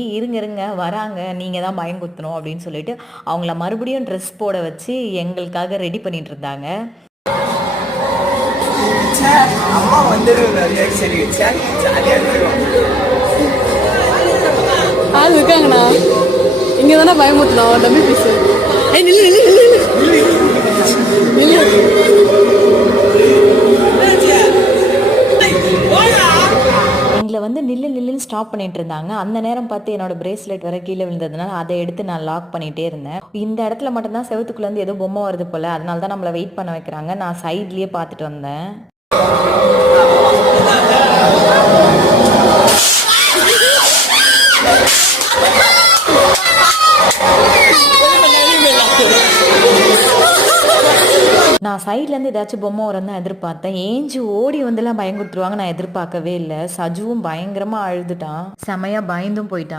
இருங்க இருங்க வராங்க, நீங்க தான் பயங்குத்தணும் அப்படின்னு சொல்லிட்டு, அவங்கள மறுபடியும் ட்ரெஸ் போட வச்சு எங்களுக்காக ரெடி பண்ணிட்டு இருந்தாங்க. அம்மா வந்துருவாங்க சரி ஜாலியா இருக்கும். ஆள் இருக்காங்கண்ணா. இங்க தானே பயமுறுத்தணும் டம்மி பீஸ். ஏய் நில்லு நில்லு நில்லு நில்லு எங்கள வந்து நில்லு நில்லுன்னு ஸ்டாப் பண்ணிட்டு இருந்தாங்க. அந்த நேரம் பார்த்து என்னோட பிரேஸ்லெட் வேற கீழ விழுந்ததுனால, அத எடுத்து நான் லாக் பண்ணிட்டே இருந்தேன். இந்த இடத்துல மட்டும் தான் செவுத்துக்குள்ள இருந்து ஏதோ பொம்மை வருது போல. அதனால தான் நம்மள வெயிட் பண்ண வைக்கிறாங்க. நான் சைட்லயே பார்த்துட்டு வந்தேன். நான் சைட்லேருந்து ஏதாச்சும் பொம்மை வரும் தான் எதிர்பார்த்தேன். ஏஞ்சு ஓடி வந்துலாம் பயங்குடுத்துருவாங்க நான் எதிர்பார்க்கவே இல்ல. சஜுவும் பயங்கரமா அழுதுட்டான். செமையா பயந்தும் போயிட்டான்.